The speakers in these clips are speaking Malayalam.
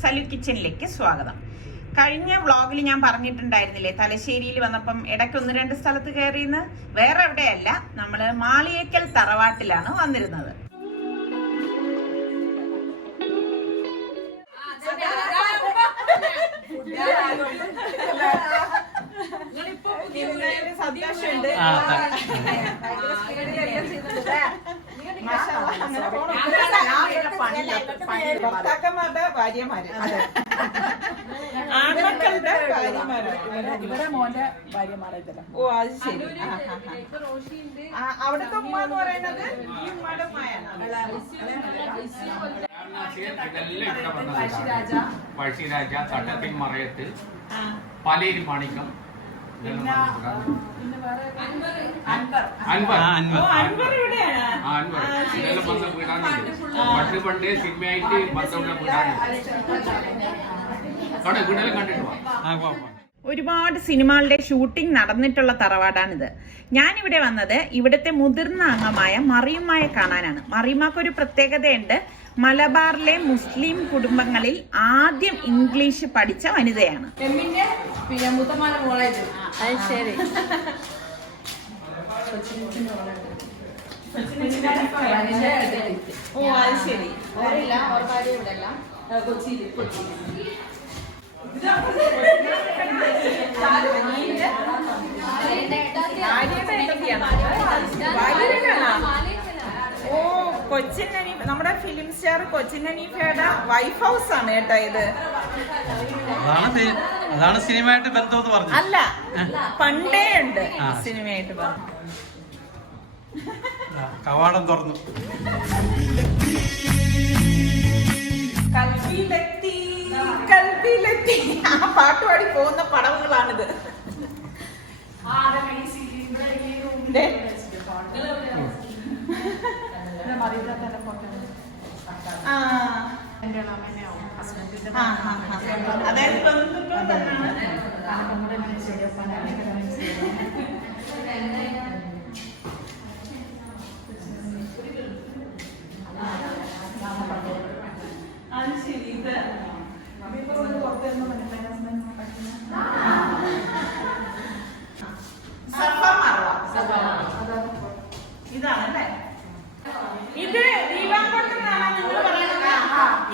സലു കിച്ചനിലേക്ക് സ്വാഗതം. കഴിഞ്ഞ വ്ളോഗിൽ ഞാൻ പറഞ്ഞിട്ടുണ്ടായിരുന്നില്ലേ, തലശ്ശേരിയിൽ വന്നപ്പം ഇടയ്ക്ക് 1-2 സ്ഥലത്ത് കയറിയെന്ന്. വേറെ എവിടെയല്ല, നമ്മള് മാളിയേക്കൽ തറവാട്ടിലാണ് വന്നിരുന്നത്. സന്തോഷമുണ്ട്. ഭർത്താക്കന്മാരുടെ ഭാര്യമാര്, ആൺമക്കളുടെ ഭാര്യമാര്, ഇവിടെ മോന്റെ ഭാര്യമാരെ. ഓ അത് ശരി. അവിടുത്തെ ഉമ്മ എന്ന് പറയുന്നത് ഈ ഉമ്മയുടെ ഉമ്മയാണ്. പഴശ്ശിരാജ, തട്ടത്തിൻ മറയത്ത്, പാലേരി മാണിക്കം, പണ്ട് സിനിമയായിട്ട് ബന്ധമുള്ള വീടാണ്. വീടെല്ലാം കണ്ടിട്ട് ഒരുപാട് സിനിമകളുടെ ഷൂട്ടിംഗ് നടന്നിട്ടുള്ള തറവാടാണിത്. ഞാനിവിടെ വന്നത് ഇവിടുത്തെ മുതിർന്ന അംഗമായ മറിയമ്മയെ കാണാനാണ്. മറിയമ്മക്കൊരു പ്രത്യേകതയുണ്ട്. മലബാറിലെ മുസ്ലിം കുടുംബങ്ങളിൽ ആദ്യം ഇംഗ്ലീഷ് പഠിച്ച വനിതയാണ്. ശരി. ഓ അത് ശരി. ഓ കൊച്ചിൻ ഹനീഫ, നമ്മുടെ ഫിലിം സ്റ്റാർ കൊച്ചിൻ ഹനീഫയുടെ വൈഫ് ഹൗസ് ആണ് കേട്ടോ ഇത്. അതാണ് സിനിമയായിട്ട് ബന്ധമെന്ന് പറഞ്ഞു. അല്ല, പണ്ടേ ഉണ്ട് സിനിമയായിട്ട് പറഞ്ഞു. കവാടം തുറന്നു. കൽവിയിലെത്തി കൽവിയിലെത്തി ആ പാട്ടുപാടി പോകുന്ന പടവുകളാണിത്. അതായത് ബന്ധുക്കൾ തന്നെയാണ്. അത് ശരി. ഇത് ഇതാണല്ലേ. ഇത്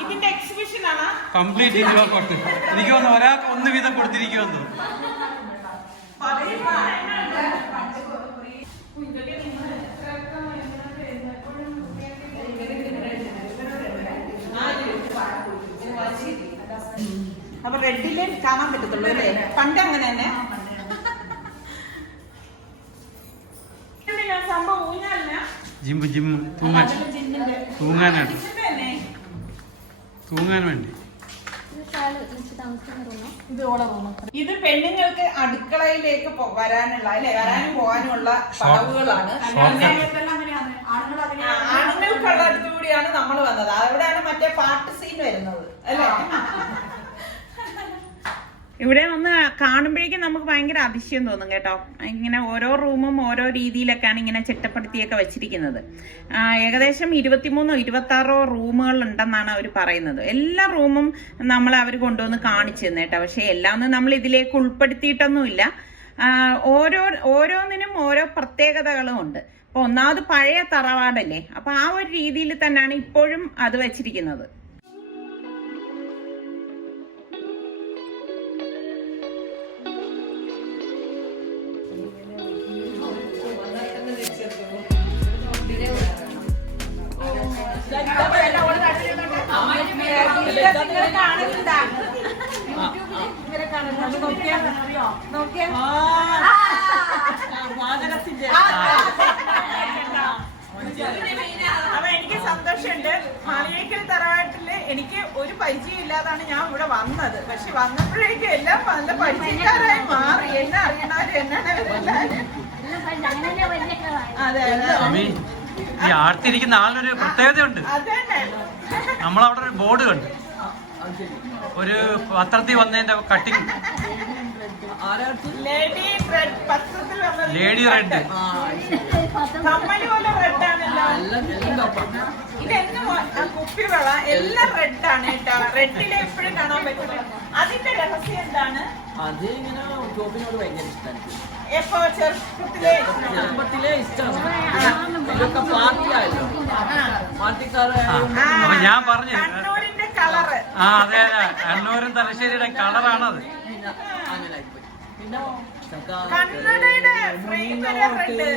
ഇതിന്റെ എക്സിബിഷൻ ആണ്. കംപ്ലീറ്റ് കൊടുത്ത് എനിക്ക് തോന്നുന്നു ഒരാൾക്ക് 1 വീതം കൊടുത്തിരിക്കുമെന്ന്. അപ്പൊ റെഡില് കാണാൻ പറ്റത്തുള്ളൂ അല്ലേ? പണ്ട് അങ്ങനെ തന്നെ സംഭവം. ഊഞ്ഞാലിന ജിമ്മ് തൂങ്ങാൻ വേണ്ടി. ഇത് പെണ്ണുങ്ങൾക്ക് അടുക്കളയിലേക്ക് വരാനും പോകാനുമുള്ള പടവുകളാണ്. ആണുങ്ങൾക്കുള്ള അടുത്തുകൂടിയാണ് നമ്മൾ വന്നത്. അവിടെയാണ് മറ്റേ പാട്ട് സീൻ വരുന്നത് അല്ലേ? ഇവിടെ ഒന്ന് കാണുമ്പോഴേക്കും നമുക്ക് ഭയങ്കര അതിശയം തോന്നും കേട്ടോ. ഇങ്ങനെ ഓരോ റൂമും ഓരോ രീതിയിലൊക്കെയാണ് ഇങ്ങനെ ചിട്ടപ്പെടുത്തിയൊക്കെ വെച്ചിരിക്കുന്നത്. ഏകദേശം 23-26 റൂമുകൾ ഉണ്ടെന്നാണ് അവർ പറയുന്നത്. എല്ലാ റൂമും അവർ കൊണ്ടുവന്ന് കാണിച്ചു തന്നെ കേട്ടോ. പക്ഷെ എല്ലാം ഒന്നും നമ്മൾ ഇതിലേക്ക് ഉൾപ്പെടുത്തിയിട്ടൊന്നുമില്ല. ഓരോന്നിനും ഓരോ പ്രത്യേകതകളും ഉണ്ട്. അപ്പൊ ഒന്നാമത് പഴയ തറവാടല്ലേ, അപ്പൊ ആ ഒരു രീതിയിൽ തന്നെയാണ് ഇപ്പോഴും അത് വെച്ചിരിക്കുന്നത്. അപ്പൊ എനിക്ക് സന്തോഷമുണ്ട്. മാളിയേക്കൽ തറവാട്ടില് എനിക്ക് ഒരു പരിചയം ഇല്ലാതാണ് ഞാൻ ഇവിടെ വന്നത്. പക്ഷെ വന്നപ്പോഴേക്കും എല്ലാം നല്ല പരിചയക്കാരായി മാറി. എന്നെ അറിയണവര് എന്നാണ്. അതെ ഈ ആർത്തിരിക്കുന്ന ആളിനൊരു പ്രത്യേകതയുണ്ട്. നമ്മളവിടെ ഒരു ബോർഡ് കണ്ടു, ഒരു പത്രത്തിൽ വന്നതിന്റെ കട്ടിങ്. Lady red. ഇതെന്നെ കുപ്പിവള എല്ലാം റെഡാണ് കേട്ടോ. റെഡിലെ എപ്പോഴും കാണാൻ പറ്റില്ല. അതിന്റെ രഹസ്യം എന്താണ്? അത് ഇങ്ങനെ ഷോപ്പിനോട് ഭയങ്കര ഇഷ്ടമാണ്. എപ്പോ ചെറുപ്പത്തിലേ ഇഷ്ടമാണ്. ഇതൊക്കെ പാർട്ടിയായല്ലോ, പാർട്ടിക്കാരായാലും ഞാൻ പറഞ്ഞു കണ്ണൂരിന്റെ കളറ്. അതെ അതെ, കണ്ണൂരും തലശ്ശേരിയുടെ കളറാണത്. അങ്ങനെ പിന്നെ കണ്ണടയുടെ ഫ്രെയിം വരെ റെഡ്.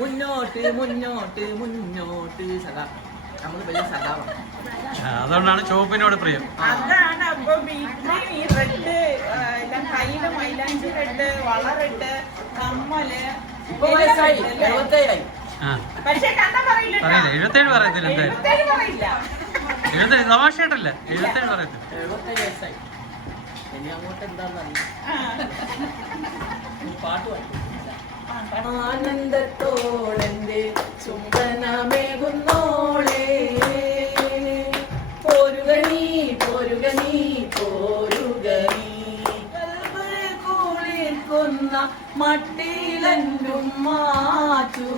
മുന്നോട്ട് മുന്നോട്ട് മുന്നോട്ട് സഖാ. നമ്മള് വലിയ സഖാവാണ്. അതുകൊണ്ടാണ് ചോപ്പിനോട് പ്രിയം. അതാണ് അപ്പൊ ഈ റെഡ് കയ്യില് മൈലാഞ്ചി റെഡ്, വള റെഡ്, കമ്മല്. ഇപ്പൊ വയസ്സായി 77. പക്ഷെ കണ്ണ പറയില്ല. 77 പറയത്തില്ല. 77 പറയില്ല. 77 തമാശയായിട്ടല്ല, 77 പറയത്തില്ല. 77 വയസ്സായി. ഇനി അങ്ങോട്ട് എന്താന്നറിയില്ല. പാട്ട് പാടും. ആനന്ദത്തോളെന്റെ ചുംബനമേകുന്നോളെ, പോരുക നീ പോരുക നീ പോരുക നീ, കുളിർക്കുന്ന മട്ടിലെന്നും മാറ്റു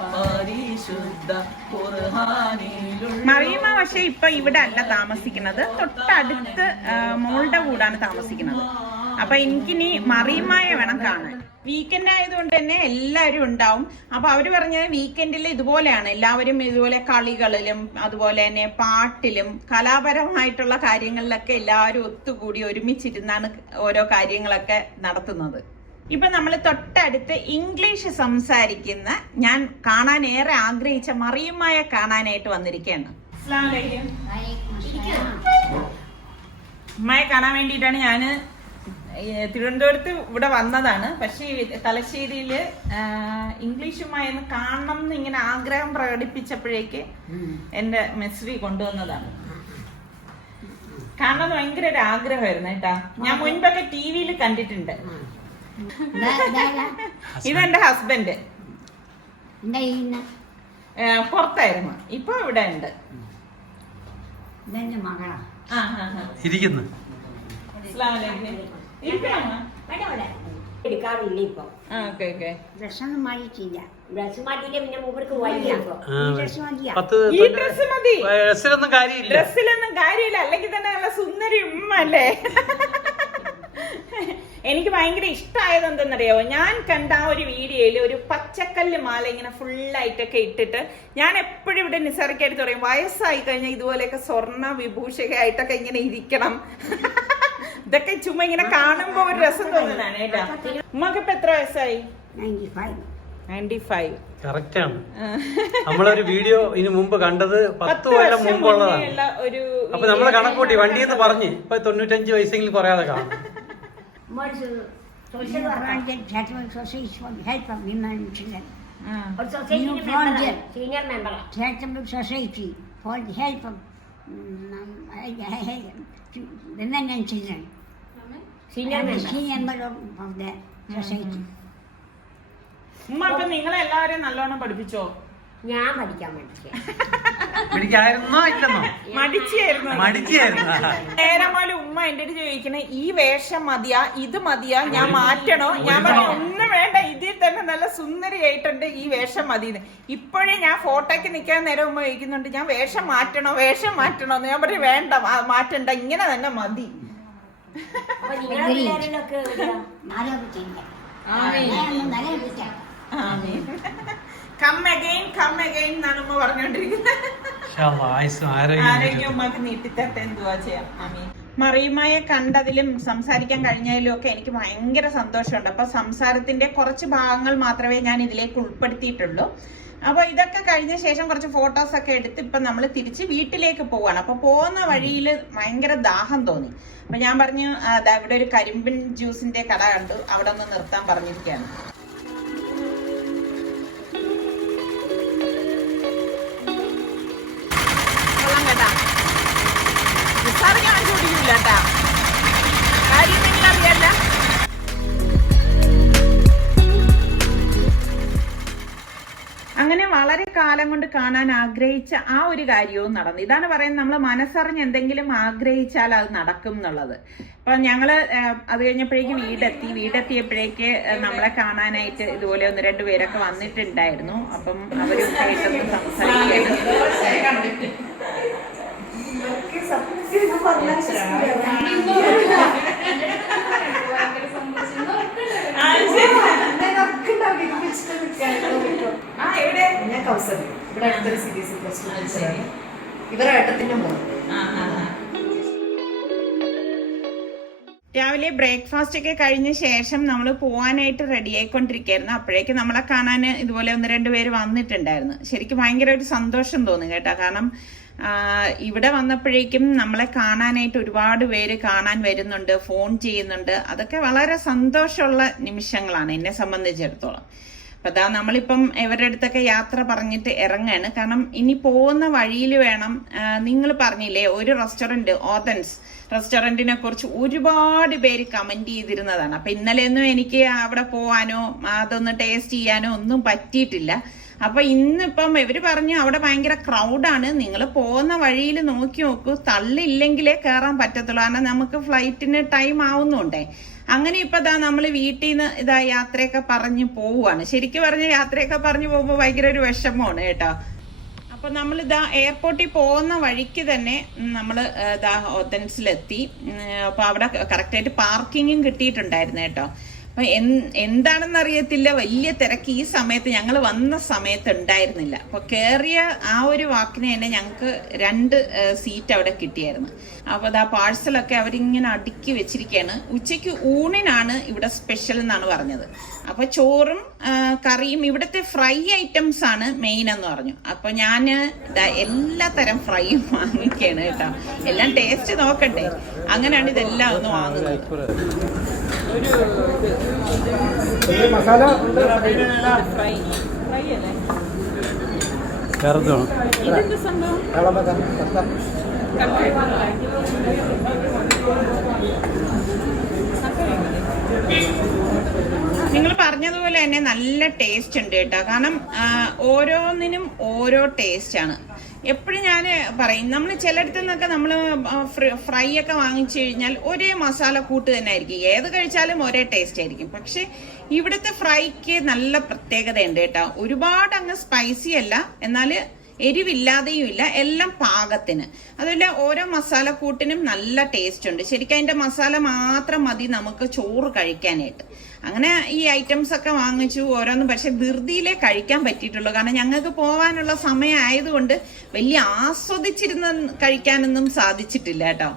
പരിശുദ്ധ ഖുർആനിലുള്ള. മറിയമ്മ പക്ഷെ ഇപ്പൊ ഇവിടെ അല്ല താമസിക്കുന്നത്, തൊട്ടടുത്ത് മോളുടെ കൂടാണ് താമസിക്കുന്നത്. അപ്പൊ എനിക്കിനി മറിയമ്മയെ വേണം കാണാൻ. വീക്കെൻഡ് ആയതുകൊണ്ട് തന്നെ എല്ലാവരും ഉണ്ടാവും. അപ്പൊ അവര് പറഞ്ഞത് വീക്കെൻഡിൽ ഇതുപോലെയാണ്, എല്ലാവരും ഇതുപോലെ കളികളിലും അതുപോലെ തന്നെ പാട്ടിലും കലാപരമായിട്ടുള്ള കാര്യങ്ങളിലൊക്കെ എല്ലാവരും ഒത്തുകൂടി ഒരുമിച്ചിരുന്നാണ് ഓരോ കാര്യങ്ങളൊക്കെ നടത്തുന്നത്. ഇപ്പൊ നമ്മൾ തൊട്ടടുത്ത് ഇംഗ്ലീഷ് സംസാരിക്കുന്ന, ഞാൻ കാണാൻ ഏറെ ആഗ്രഹിച്ച മറിയമ്മയെ കാണാനായിട്ട് വന്നിരിക്കുകയാണ്. അമ്മയെ കാണാൻ വേണ്ടിയിട്ടാണ് ഞാന് തിരുവനന്തപുരത്ത് ഇവിടെ വന്നതാണ്. പക്ഷേ തലശ്ശേരിയില് ഇംഗ്ലീഷുമായൊന്ന് കാണണം എന്ന് ഇങ്ങനെ ആഗ്രഹം പ്രകടിപ്പിച്ചപ്പോഴേക്ക് എന്റെ മെസ്രി കൊണ്ടുവന്നതാണ്. കാണണം ഭയങ്കര ഒരു ആഗ്രഹമായിരുന്നു കേട്ടാ. ഞാൻ മുൻപൊക്കെ ടിവിയിൽ കണ്ടിട്ടുണ്ട്. ഇതെന്റെ ഹസ്ബൻഡ്, പുറത്തായിരുന്നു, ഇപ്പൊ ഇവിടെ ഉണ്ട്. ഇരിക്കുന്നു. എടുക്കാറില്ല ഇപ്പൊ. ഡ്രസ്സൊന്നും മാറ്റിയിട്ടില്ല. ഡ്രസ് മാറ്റിയില്ല, പിന്നെ മൂപ്പർക്ക് വയ്യ. ഈ ഡ്രസ് മതി, ഡ്രസ്സിലൊന്നും കാര്യമില്ല. അല്ലെങ്കിൽ തന്നെ നല്ല സുന്ദരി ഉമ്മ അല്ലേ. എനിക്ക് ഭയങ്കര ഇഷ്ടമായത് എന്തെന്നറിയാവോ, ഞാൻ കണ്ട ആ ഒരു വീഡിയോയില് ഒരു പച്ചക്കല്ല് മാല ഇങ്ങനെ ഫുള്ളായിട്ടൊക്കെ ഇട്ടിട്ട്, ഞാൻ എപ്പോഴും ഇവിടെ നിസ്സാരക്കായിട്ട് പറയും, വയസ്സായി കഴിഞ്ഞാൽ ഇതുപോലെയൊക്കെ സ്വർണ്ണ വിഭൂഷകയായിട്ടൊക്കെ ഇങ്ങനെ ഇരിക്കണം. ഇതൊക്കെ ചുമ്മാ ഇങ്ങനെ കാണുമ്പോ ഒരു രസം തോന്നുന്നതാണ് കേട്ടാ. ഉമ്മക്ക് ഇപ്പൊ എത്ര വയസ്സായി? 95. കറക്റ്റ് ആണ്. നമ്മളൊരു വീഡിയോ ഇതിനു മുമ്പ് കണ്ടത് 10 കൊല്ലം മുമ്പുള്ളതാണ്. അപ്പൊ നമ്മള് കണക്കൂട്ടി വണ്ടിയെന്ന് പറഞ്ഞ് ഇപ്പൊ 95 വയസ്സെങ്കിലും കുറയാതെ കാണും. Senior member society for the help of women and children. Senior member of the society. ഉമ്മ അപ്പൊ നിങ്ങളെല്ലാവരെയും നല്ലോണം പഠിപ്പിച്ചോ? ഞാൻ പഠിക്കാൻ പഠിച്ചോ ഇല്ലെന്നോ? മടിച്ചായിരുന്നു. നേരം പോലെ ഉമ്മ എന്റെ അടുത്ത് ചോദിക്കണേ, ഈ വേഷം മതിയാ, ഇത് മതിയാ, ഞാൻ മാറ്റണോ? ഞാൻ പറഞ്ഞു ഒന്നും വേണ്ട, ഇതിൽ തന്നെ നല്ല സുന്ദരിയായിട്ടുണ്ട്, ഈ വേഷം മതിന്ന്. ഇപ്പോഴേ ഞാൻ ഫോട്ടോയ്ക്ക് നിൽക്കാൻ നേരം ഉമ്മ ചോദിക്കുന്നുണ്ട്, ഞാൻ വേഷം മാറ്റണോ എന്ന്. ഞാൻ പറഞ്ഞു വേണ്ട, മാറ്റണ്ട, ഇങ്ങനെ തന്നെ മതി. Come again എന്നാണ് ഉമ്മ പറഞ്ഞോണ്ടിരിക്കുന്നത്. ആരോഗ്യം ഉമ്മക്ക് നീട്ടിത്തട്ടെ, എന്തുവാ ചെയ്യാം. മറിയമ്മയെ കണ്ടതിലും സംസാരിക്കാൻ കഴിഞ്ഞതിലും ഒക്കെ എനിക്ക് ഭയങ്കര സന്തോഷമുണ്ട്. അപ്പൊ സംസാരത്തിന്റെ കുറച്ച് ഭാഗങ്ങൾ മാത്രമേ ഞാൻ ഇതിലേക്ക് ഉൾപ്പെടുത്തിയിട്ടുള്ളൂ. അപ്പൊ ഇതൊക്കെ കഴിഞ്ഞ ശേഷം കുറച്ച് ഫോട്ടോസ് ഒക്കെ എടുത്ത് ഇപ്പൊ നമ്മൾ തിരിച്ച് വീട്ടിലേക്ക് പോവാണ്. അപ്പൊ പോകുന്ന വഴിയിൽ ഭയങ്കര ദാഹം തോന്നി. അപ്പൊ ഞാൻ പറഞ്ഞു, ഇവിടെ ഒരു കരിമ്പിൻ ജ്യൂസിന്റെ കട കണ്ടു, അവിടെ ഒന്ന് നിർത്താൻ പറഞ്ഞിരിക്കുകയാണ്. അങ്ങനെ വളരെ കാലം കൊണ്ട് കാണാൻ ആഗ്രഹിച്ച ആ ഒരു കാര്യവും നടന്നു. ഇതാണ് പറയുന്നത്, നമ്മൾ മനസ്സറിഞ്ഞ് എന്തെങ്കിലും ആഗ്രഹിച്ചാൽ അത് നടക്കും എന്നുള്ളത്. അപ്പൊ ഞങ്ങള് അത് കഴിഞ്ഞപ്പോഴേക്ക് വീടെത്തിയപ്പോഴേക്ക് നമ്മളെ കാണാനായിട്ട് ഇതുപോലെ 1-2 പേരൊക്കെ വന്നിട്ടുണ്ടായിരുന്നു. അപ്പം അവരൊക്കെയായിട്ടൊന്ന് സംസാരിക്കുകയാണ്. ഞാൻ കൗസർ, ഇവിടെ അടുത്തൊരു CBSE പ്ലസ് 2 ടീച്ചറാണ്. ഇവരെ ഏട്ടത്തിന്റെ മോൻ. രാവിലെ ബ്രേക്ക്ഫാസ്റ്റ് ഒക്കെ കഴിഞ്ഞ ശേഷം നമ്മൾ പോവാനായിട്ട് റെഡി ആയിക്കൊണ്ടിരിക്കുകയായിരുന്നു. അപ്പോഴേക്ക് നമ്മളെ കാണാൻ ഇതുപോലെ 1-2 പേര് വന്നിട്ടുണ്ടായിരുന്നു. ശരിക്കും ഭയങ്കര ഒരു സന്തോഷം തോന്നി കേട്ടോ. കാരണം ഇവിടെ വന്നപ്പോഴേക്കും നമ്മളെ കാണാനായിട്ട് ഒരുപാട് പേര് കാണാൻ വരുന്നുണ്ട്, ഫോൺ ചെയ്യുന്നുണ്ട്. അതൊക്കെ വളരെ സന്തോഷമുള്ള നിമിഷങ്ങളാണ് എന്നെ സംബന്ധിച്ചിടത്തോളം. അപ്പൊ അതാ നമ്മളിപ്പം ഇവരുടെ അടുത്തൊക്കെ യാത്ര പറഞ്ഞിട്ട് ഇറങ്ങാണ്. കാരണം ഇനി പോകുന്ന വഴിയിൽ വേണം, നിങ്ങൾ പറഞ്ഞില്ലേ ഒരു റെസ്റ്റോറന്റ്, ഓതൻസ് റെസ്റ്റോറന്റിനെ കുറിച്ച് ഒരുപാട് പേര് കമന്റ് ചെയ്തിരുന്നതാണ്. അപ്പൊ ഇന്നലെയൊന്നും എനിക്ക് അവിടെ പോവാനോ അതൊന്ന് ടേസ്റ്റ് ചെയ്യാനോ ഒന്നും പറ്റിയിട്ടില്ല. അപ്പൊ ഇന്നിപ്പം ഇവര് പറഞ്ഞു അവിടെ ഭയങ്കര ക്രൗഡാണ്, നിങ്ങൾ പോകുന്ന വഴിയിൽ നോക്കി നോക്കൂ, തള്ളില്ലെങ്കിലേ കയറാൻ പറ്റത്തുള്ളൂ, കാരണം നമുക്ക് ഫ്ലൈറ്റിന് ടൈം ആവുന്നുണ്ടേ. അങ്ങനെ ഇപ്പൊ നമ്മൾ വീട്ടിൽ നിന്ന് യാത്രയൊക്കെ പറഞ്ഞു പോവുകയാണ്. ശരിക്കും പറഞ്ഞ യാത്രയൊക്കെ പറഞ്ഞു പോകുമ്പോൾ ഭയങ്കര ഒരു വിഷമമാണ് കേട്ടോ. അപ്പൊ നമ്മൾ എയർപോർട്ടിൽ പോകുന്ന വഴിക്ക് തന്നെ നമ്മൾ ഓതൻസിലെത്തി. അപ്പൊ അവിടെ കറക്റ്റായിട്ട് പാർക്കിങ്ങും കിട്ടിയിട്ടുണ്ടായിരുന്നു കേട്ടോ. അപ്പൊ എന്താണെന്ന് അറിയത്തില്ല, വലിയ തിരക്ക് ഈ സമയത്ത്, ഞങ്ങൾ വന്ന സമയത്ത് ഉണ്ടായിരുന്നില്ല. അപ്പൊ കയറിയ ആ ഒരു വാക്കിന് തന്നെ ഞങ്ങൾക്ക് 2 സീറ്റ് അവിടെ കിട്ടിയായിരുന്നു. അപ്പൊ പാഴ്സലൊക്കെ അവരിങ്ങനെ അടുക്കി വെച്ചിരിക്കുകയാണ്. ഉച്ചയ്ക്ക് ഊണിനാണ് ഇവിടെ സ്പെഷ്യൽ എന്നാണ് പറഞ്ഞത്. അപ്പൊ ചോറും കറിയും, ഇവിടുത്തെ ഫ്രൈ ഐറ്റംസ് ആണ് മെയിൻ എന്ന് പറഞ്ഞു. അപ്പൊ ഞാൻ എല്ലാ തരം ഫ്രൈയും വാങ്ങിക്കുകയാണ് കേട്ടോ. എല്ലാം ടേസ്റ്റ് നോക്കട്ടെ, അങ്ങനെയാണ് ഇതെല്ലാം ഒന്ന് വാങ്ങുന്നത്. മസാല നിങ്ങൾ പറഞ്ഞതുപോലെ തന്നെ നല്ല ടേസ്റ്റ് ഉണ്ട് കേട്ടോ. കാരണം ഓരോന്നിനും ഓരോ ടേസ്റ്റ് ആണ്. എപ്പോഴും ഞാൻ പറയും, നമ്മൾ ചിലയിടത്തു നിന്നൊക്കെ നമ്മൾ ഫ്രൈ ഒക്കെ വാങ്ങിച്ചു കഴിഞ്ഞാൽ ഒരേ മസാല കൂട്ട് തന്നെ ആയിരിക്കും, ഏത് കഴിച്ചാലും ഒരേ ടേസ്റ്റ് ആയിരിക്കും. പക്ഷെ ഇവിടുത്തെ ഫ്രൈക്ക് നല്ല പ്രത്യേകതയുണ്ട് കേട്ടോ. ഒരുപാട് അങ്ങ് സ്പൈസി അല്ല, എന്നാൽ എരിവില്ലാതെയും ഇല്ല, എല്ലാം പാകത്തിന്. അതുപോലെ ഓരോ മസാലക്കൂട്ടിനും നല്ല ടേസ്റ്റ് ഉണ്ട്. ശരിക്കും അതിന്റെ മസാല മാത്രം മതി നമുക്ക് ചോറ് കഴിക്കാനായിട്ട്. അങ്ങനെ ഈ ഐറ്റംസ് ഒക്കെ വാങ്ങിച്ചു ഓരോന്നും. പക്ഷെ ധൃതിയിലേ കഴിക്കാൻ പറ്റിയിട്ടുള്ളൂ, കാരണം ഞങ്ങൾക്ക് പോവാനുള്ള സമയം ആയതുകൊണ്ട് വലിയ ആസ്വദിച്ചിരുന്ന് കഴിക്കാനൊന്നും സാധിച്ചിട്ടില്ല കേട്ടോ.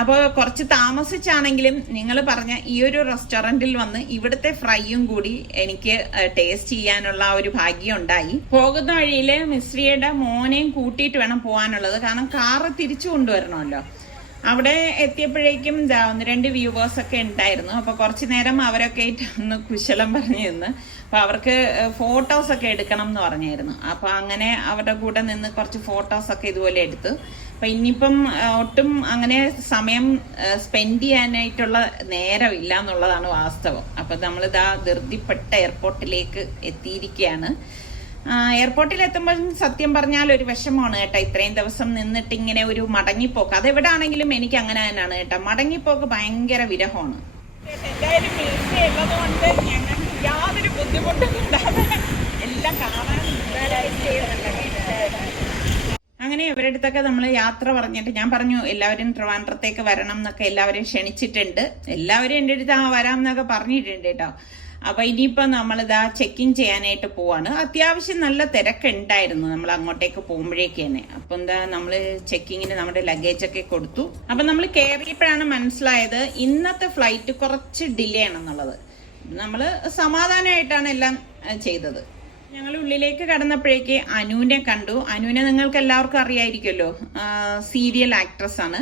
അപ്പോൾ കുറച്ച് താമസിച്ചാണെങ്കിലും നിങ്ങൾ പറഞ്ഞ ഈ ഒരു റെസ്റ്റോറന്റിൽ വന്ന് ഇവിടുത്തെ ഫ്രൈയും കൂടി എനിക്ക് ടേസ്റ്റ് ചെയ്യാനുള്ള ഒരു ഭാഗ്യം ഉണ്ടായി. പോകുന്ന വഴിയില് മിശ്രിയുടെ മോനെയും കൂട്ടിയിട്ട് വേണം പോകാനുള്ളത്, കാരണം കാറ് തിരിച്ചു കൊണ്ടുവരണമല്ലോ. അവിടെ എത്തിയപ്പോഴേക്കും 1-2 വ്യൂവേഴ്സ് ഒക്കെ ഉണ്ടായിരുന്നു. അപ്പൊ കുറച്ചു നേരം അവരൊക്കെ ആയിട്ട് ഒന്ന് കുശലം പറഞ്ഞു നിന്ന്. അപ്പൊ അവർക്ക് ഫോട്ടോസ് ഒക്കെ എടുക്കണം എന്ന് പറഞ്ഞായിരുന്നു. അപ്പൊ അങ്ങനെ അവരുടെ കൂടെ നിന്ന് കുറച്ച് ഫോട്ടോസ് ഒക്കെ ഇതുപോലെ എടുത്തു. അപ്പൊ ഇനിയിപ്പം ഒട്ടും അങ്ങനെ സമയം സ്പെൻഡ് ചെയ്യാനായിട്ടുള്ള നേരമില്ല എന്നുള്ളതാണ് വാസ്തവം. അപ്പൊ നമ്മളിതാ ധൃതിപ്പെട്ട എയർപോർട്ടിലേക്ക് എത്തിയിരിക്കുകയാണ്. എയർപോർട്ടിൽ എത്തുമ്പോൾ സത്യം പറഞ്ഞാൽ ഒരു വിഷമമാണ് കേട്ടോ. ഇത്രയും ദിവസം നിന്നിട്ട് ഇങ്ങനെ ഒരു മടങ്ങിപ്പോക്ക്, അതെവിടാണെങ്കിലും എനിക്ക് അങ്ങനെ തന്നെയാണ് കേട്ടോ. മടങ്ങിപ്പോക്ക് ഭയങ്കര വിരഹമാണ്. എന്തായാലും ഉള്ളതുകൊണ്ട് ഞങ്ങൾക്ക് യാതൊരു ബുദ്ധിമുട്ടും ഇല്ലാതെ എല്ലാം കാണാൻ അങ്ങനെ ഇവരുടെ അടുത്തൊക്കെ നമ്മൾ യാത്ര പറഞ്ഞിട്ട് ഞാൻ പറഞ്ഞു എല്ലാവരും ട്രിവാൻഡ്രത്തേക്ക് വരണം എന്നൊക്കെ എല്ലാവരും ക്ഷണിച്ചിട്ടുണ്ട്. എല്ലാവരും എൻ്റെ അടുത്ത് വരാം എന്നൊക്കെ പറഞ്ഞിട്ടുണ്ട് കേട്ടോ. അപ്പൊ ഇനിയിപ്പോ നമ്മളിതാ ചെക്ക് ഇൻ ചെയ്യാനായിട്ട് പോവാണ്. അത്യാവശ്യം നല്ല തിരക്കുണ്ടായിരുന്നു നമ്മൾ അങ്ങോട്ടേക്ക് പോകുമ്പോഴേക്ക് തന്നെ. അപ്പൊ നമ്മള് ചെക്കിങ്ങിന് നമ്മുടെ ലഗേജ് ഒക്കെ കൊടുത്തു. അപ്പൊ നമ്മൾ കയറിയപ്പോഴാണ് മനസ്സിലായത് ഇന്നത്തെ ഫ്ലൈറ്റ് കുറച്ച് ഡിലേ ആണെന്നുള്ളത്. നമ്മള് സമാധാനമായിട്ടാണ് എല്ലാം ചെയ്തത്. ഞങ്ങൾ ഉള്ളിലേക്ക് കടന്നപ്പോഴേക്ക് അനുവിനെ കണ്ടു. അനുവിനെ നിങ്ങൾക്ക് എല്ലാവർക്കും അറിയായിരിക്കുമല്ലോ, സീരിയൽ ആക്ട്രസ് ആണ്.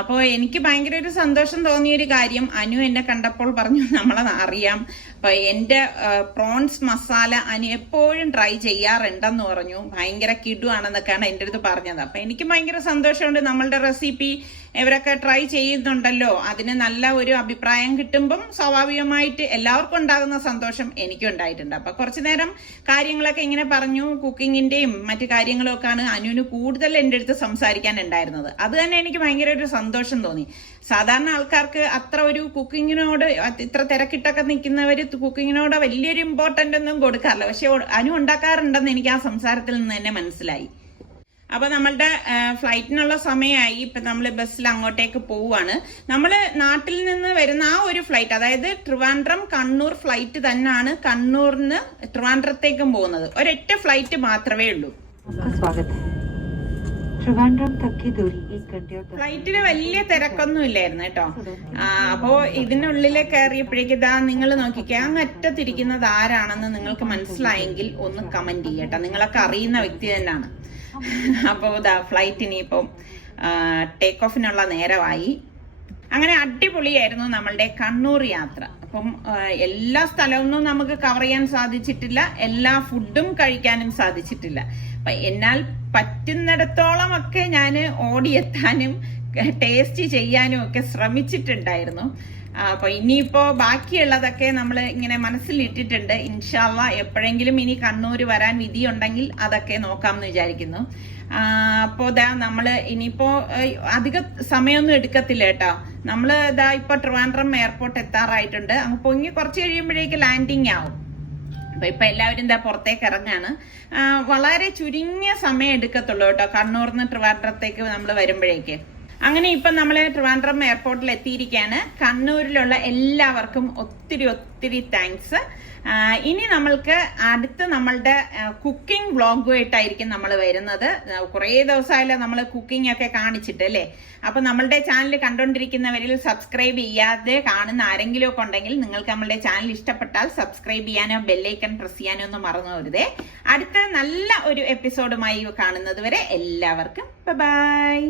അപ്പോൾ എനിക്ക് ഭയങ്കര ഒരു സന്തോഷം തോന്നിയൊരു കാര്യം, അനു എന്നെ കണ്ടപ്പോൾ പറഞ്ഞു നമ്മളെ അറിയാം, അപ്പോൾ എൻ്റെ പ്രോൺസ് മസാല അനു എപ്പോഴും ട്രൈ ചെയ്യാറുണ്ടെന്ന് പറഞ്ഞു. ഭയങ്കര കിടുവാണെന്നൊക്കെയാണ് എൻ്റെ അടുത്ത് പറഞ്ഞത്. അപ്പം എനിക്ക് ഭയങ്കര സന്തോഷമുണ്ട്. നമ്മളുടെ റെസിപ്പി ഇവരൊക്കെ ട്രൈ ചെയ്യുന്നുണ്ടല്ലോ, അതിന് നല്ല ഒരു അഭിപ്രായം കിട്ടുമ്പം സ്വാഭാവികമായിട്ട് എല്ലാവർക്കും ഉണ്ടാകുന്ന സന്തോഷം എനിക്കും ഉണ്ടായിട്ടുണ്ട്. അപ്പം കുറച്ചു നേരം കാര്യങ്ങളൊക്കെ ഇങ്ങനെ പറഞ്ഞു, കുക്കിങ്ങിൻ്റെയും മറ്റു കാര്യങ്ങളൊക്കെയാണ് അനുവിന് കൂടുതൽ എൻ്റെ അടുത്ത് സംസാരിക്കാനുണ്ടായിരുന്നത്. അത് തന്നെ എനിക്ക് ഭയങ്കര ഒരു സന്തോഷം തോന്നി. സാധാരണ ആൾക്കാർക്ക് അത്ര ഒരു കുക്കിങ്ങിനോട് ഇത്ര തിരക്കിട്ടൊക്കെ നിൽക്കുന്നവർ കുക്കിങ്ങിനോട് വലിയൊരു ഇമ്പോർട്ടൻ്റ് ഒന്നും കൊടുക്കാറില്ല. പക്ഷെ അനു ഉണ്ടാക്കാറുണ്ടെന്ന് എനിക്ക് ആ സംസാരത്തിൽ നിന്ന് തന്നെ മനസ്സിലായി. അപ്പൊ നമ്മളുടെ ഫ്ലൈറ്റിനുള്ള സമയമായി. ഇപ്പൊ നമ്മൾ ബസ്സിൽ അങ്ങോട്ടേക്ക് പോവുകയാണ്. നമ്മൾ നാട്ടിൽ നിന്ന് വരുന്ന ആ ഒരു ഫ്ലൈറ്റ്, അതായത് ട്രിവാൻഡ്രം കണ്ണൂർ ഫ്ലൈറ്റ് തന്നെയാണ് കണ്ണൂരിന് ട്രിവാൻഡ്രത്തേക്കും പോകുന്നത്. ഒരൊറ്റ ഫ്ലൈറ്റ് മാത്രമേ ഉള്ളൂ. ഫ്ലൈറ്റിന് വലിയ തിരക്കൊന്നും ഇല്ലായിരുന്നു കേട്ടോ. അപ്പോ ഇതിനുള്ളിലെ കയറിയപ്പോഴേക്ക് ഇതാ നിങ്ങൾ നോക്കിക്കേ, അങ്ങ് അറ്റത്തിരിക്കുന്നത് ആരാണെന്ന് നിങ്ങൾക്ക് മനസ്സിലായെങ്കിൽ ഒന്ന് കമന്റ് ചെയ്യട്ടോ. നിങ്ങളൊക്കെ അറിയുന്ന വ്യക്തി തന്നെയാണ്. അപ്പോൾ ഇതാ ഫ്ലൈറ്റ് ഇനിയിപ്പം ടേക്ക് ഓഫിനുള്ള നേരമായി. അങ്ങനെ അടിപൊളിയായിരുന്നു നമ്മളുടെ കണ്ണൂർ യാത്ര. അപ്പം എല്ലാ സ്ഥലമൊന്നും നമുക്ക് കവർ ചെയ്യാൻ സാധിച്ചിട്ടില്ല, എല്ലാ ഫുഡും കഴിക്കാനും സാധിച്ചിട്ടില്ല. അപ്പൊ എന്നാൽ പറ്റുന്നിടത്തോളം ഒക്കെ ഞാൻ ഓടിയെത്താനും ടേസ്റ്റ് ചെയ്യാനും ഒക്കെ ശ്രമിച്ചിട്ടുണ്ടായിരുന്നു. അപ്പൊ ഇനിയിപ്പോ ബാക്കിയുള്ളതൊക്കെ നമ്മൾ ഇങ്ങനെ മനസ്സിലിട്ടിട്ടുണ്ട്. ഇൻഷാ അള്ളാ എപ്പോഴെങ്കിലും ഇനി കണ്ണൂർ വരാൻ വിധിയുണ്ടെങ്കിൽ അതൊക്കെ നോക്കാമെന്ന് വിചാരിക്കുന്നു. അപ്പോ ഇതാ നമ്മള് ഇനിയിപ്പോ അധിക സമയമൊന്നും എടുക്കത്തില്ല കേട്ടോ. നമ്മള് ഇതാ ഇപ്പൊ ട്രിവാൻഡ്രം എയർപോർട്ട് എത്താറായിട്ടുണ്ട്. അങ്ങ് പൊങ്ങി കുറച്ച് കഴിയുമ്പോഴേക്ക് ലാൻഡിങ് ആവും. അപ്പൊ ഇപ്പൊ എല്ലാവരും എന്താ പുറത്തേക്ക് ഇറങ്ങാണ്. വളരെ ചുരുങ്ങിയ സമയം എടുക്കത്തുള്ളൂ കേട്ടോ കണ്ണൂർന്ന് ട്രിവാൻഡ്രത്തേക്ക് നമ്മൾ വരുമ്പോഴേക്ക്. അങ്ങനെ ഇപ്പൊ നമ്മള് ട്രിവാൻഡ്രം എയർപോർട്ടിൽ എത്തിയിരിക്കുകയാണ്. കണ്ണൂരിലുള്ള എല്ലാവർക്കും ഒത്തിരി ഒത്തിരി താങ്ക്സ്. ഇനി നമ്മൾക്ക് അടുത്ത് നമ്മളുടെ കുക്കിംഗ് വ്ളോഗുമായിട്ടായിരിക്കും നമ്മൾ വരുന്നത്. കുറേ ദിവസമായല്ലോ നമ്മൾ കുക്കിംഗ് ഒക്കെ കാണിച്ചിട്ട് അല്ലേ. അപ്പൊ നമ്മളുടെ ചാനൽ കണ്ടുകൊണ്ടിരിക്കുന്നവരിൽ സബ്സ്ക്രൈബ് ചെയ്യാതെ കാണുന്ന ആരെങ്കിലും ഒക്കെ ഉണ്ടെങ്കിൽ നിങ്ങൾക്ക് നമ്മളുടെ ചാനൽ ഇഷ്ടപ്പെട്ടാൽ സബ്സ്ക്രൈബ് ചെയ്യാനോ ബെല്ലൈക്കൺ പ്രസ് ചെയ്യാനോ ഒന്നും മറന്നു പോരുതേ. അടുത്ത നല്ല ഒരു എപ്പിസോഡുമായി കാണുന്നത് വരെ എല്ലാവർക്കും ബൈ.